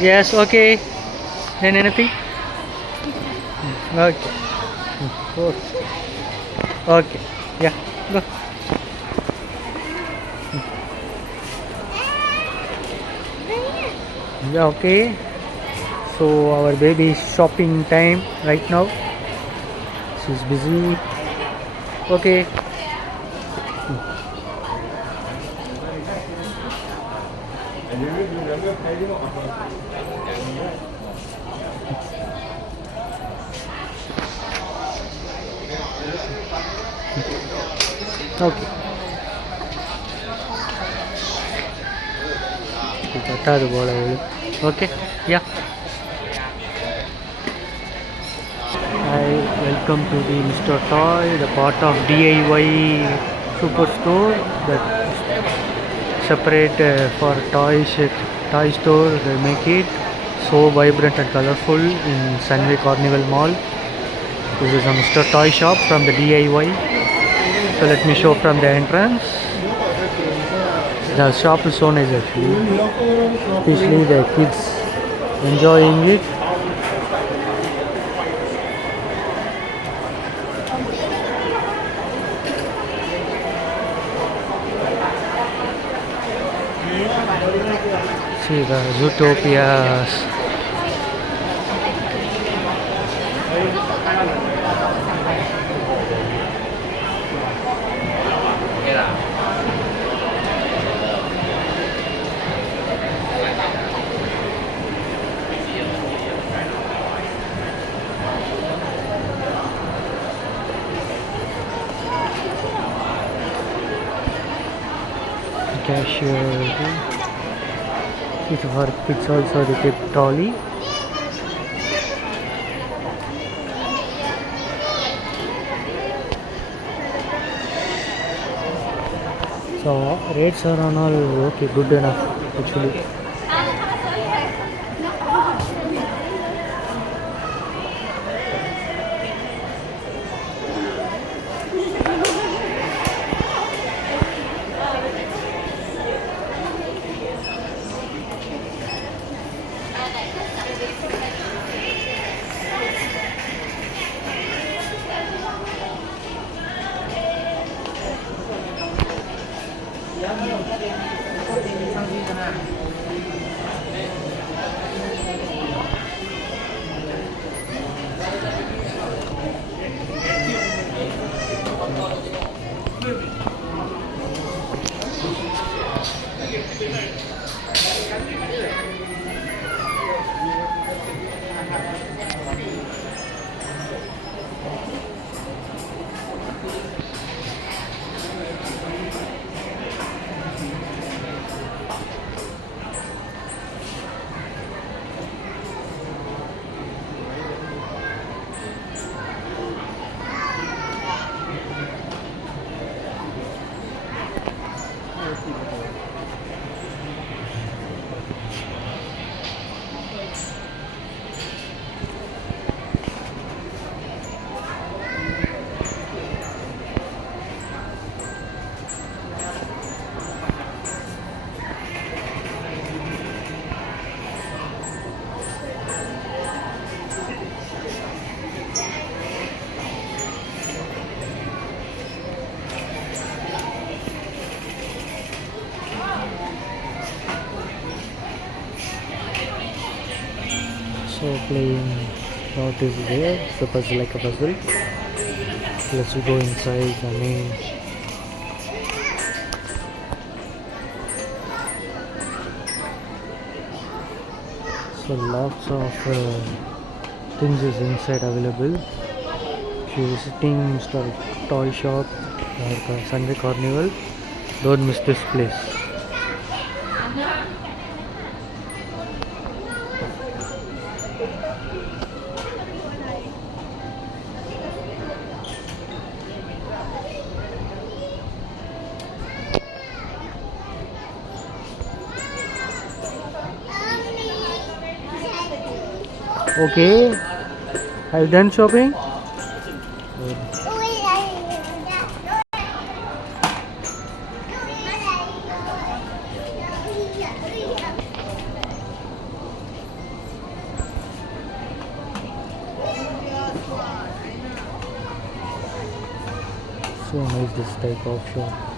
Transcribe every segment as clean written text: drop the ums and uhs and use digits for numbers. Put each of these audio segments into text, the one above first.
Yes, okay. Then anything? Okay. Oh, okay. Yeah, go. Yeah, okay. So our baby is shopping time right now. She's busy. Okay. Okay. பட்டாது போல அவளுக்கு. Okay. Yeah. Hi, welcome to the Mr.Toy, the part of DIY superstore that separate for toy store. They make it so vibrant and colorful in Sunway Carnival Mall. This is a Mr.Toy shop from the DIY. So let me show from the entrance. The shop is so nice actually, especially the kids enjoying it. See the Zootopias. Cashier. It's for kids also, they keep trolley. So rates are on all okay, good enough actually. So playing what is there? It's a puzzle, like a puzzle. Let's go inside the main. So lots of things is inside available. If you're visiting Mr.Toy shop or Sunday Carnival, don't miss this place. Okay, have you done shopping? So nice this type of shop.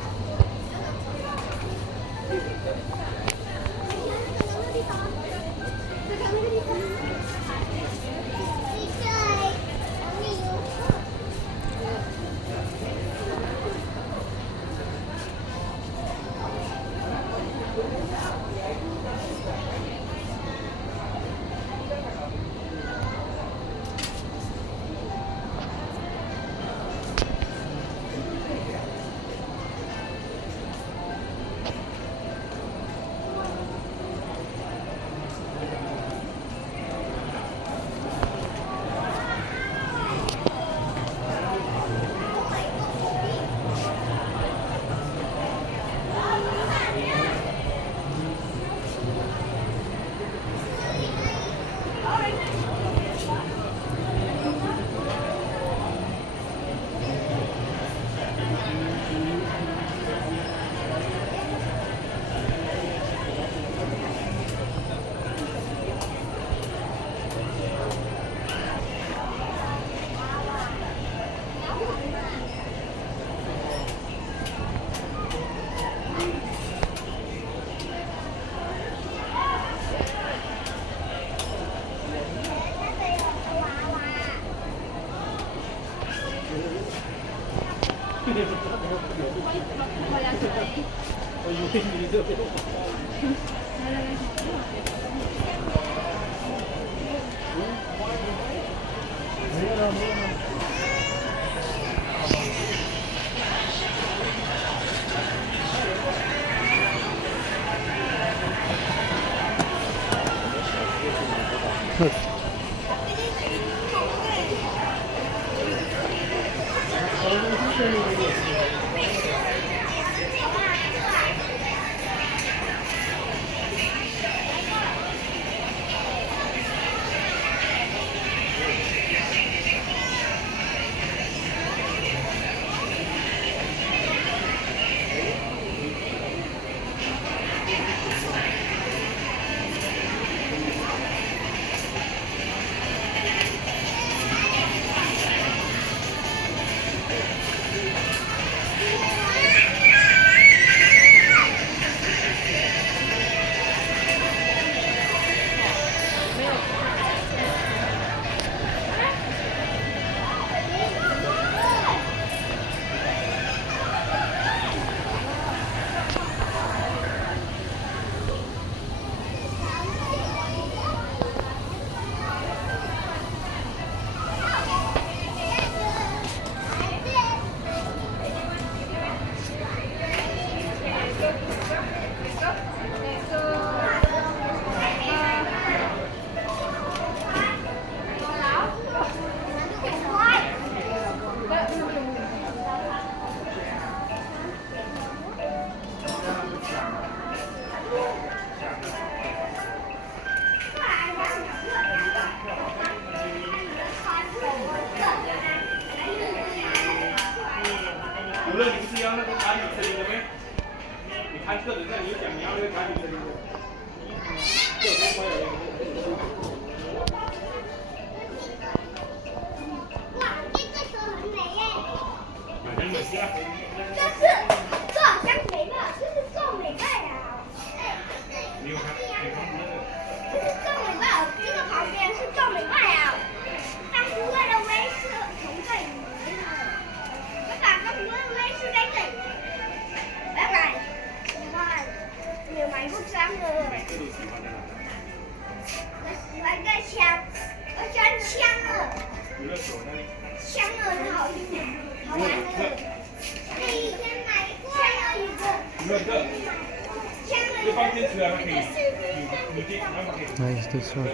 Nice this one.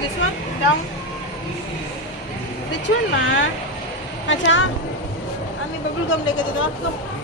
This one? Down? Which one, ma? अच्छा, हमें bubble gum लेके दे दो आप लोग।